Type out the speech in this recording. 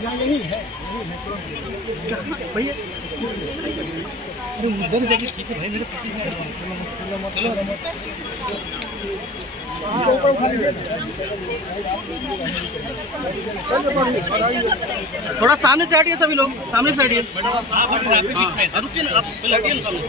यही है भैया। अरे उधर जाके पीछे भाई, मेरे पीछे से चलो थोड़ा सामने से हटिए, सभी लोग सामने से हटिए। रुकिए ना, आप पहले हटिए ना सामने।